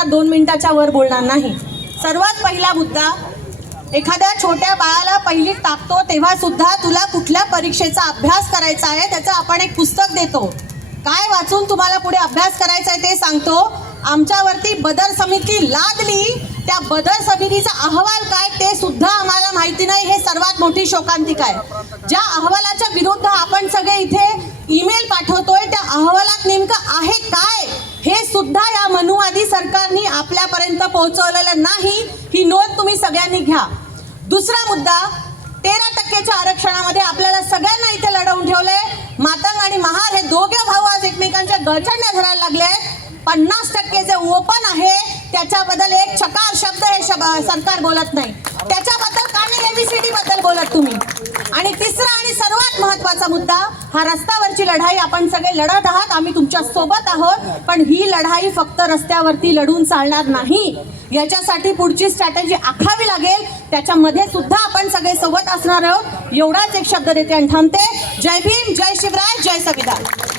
बोलणार, 2 मिनिटाच्या वर बोलणार नाही. सर्वात पहिला मुद्दा, एखाद्या छोट्या बाळाला पहिलीत टाकतो तेव्हा सुद्धा तुला कुठल्या परीक्षेचा अभ्यास करायचा आहे त्याचं आपण एक पुस्तक देतो. काय वाचून तुम्हाला पुढे अभ्यास करायचा आहे ते सांगतो. आमच्यावरती बदर समिती लादली, त्या बदर समितीचा अहवाल काय ते सुद्धा आम्हाला माहिती नाही. हे सर्वात मोठी शोकांतिका आहे. ज्या अहवालाच्या विरुद्ध आपण सगळे इथे ईमेल पाठवतोय त्या अहवालात नेमकं आहे काय हे सुद्धा या मनुवादी सरकारने आपल्यापर्यंत पोहोचवलेलं नाही. ही नोंद तुम्ही सगळ्यांनी घ्या. दुसरा मुद्दा, 13% आरक्षणामध्ये आपल्याला सगळ्यांना इथे लढवून ठेवले. मातंग आणि महार हे दोघे भाऊ आज एकमेकांच्या गळचंड्या धरायला लागले. 50% जे ओपन आहे त्याच्याबद्दल एक चकार शब्द हे सरकार बोलत नाही. त्याच्याबद्दल का नाही एबीसीडी बद्दल बोलत तुम्ही. आणि तिसरा आणि सर्वात महत्त्वाचा मुद्दा, हा रस्त्यावरची लढाई आपण सगळे लढत आहात, आम्ही तुमच्या सोबत आहोत. पण ही लढाई फक्त रस्त्यावरती लढून चालणार नाही. याच्यासाठी पुढची स्ट्रॅटेजी आखावी लागेल. त्याच्यामध्ये सुद्धा आपण सगळे सोबत असणार आहोत. एवढाच एक शब्द देते आणि थांबते. जय भीम, जय शिवराय, जय संविधान.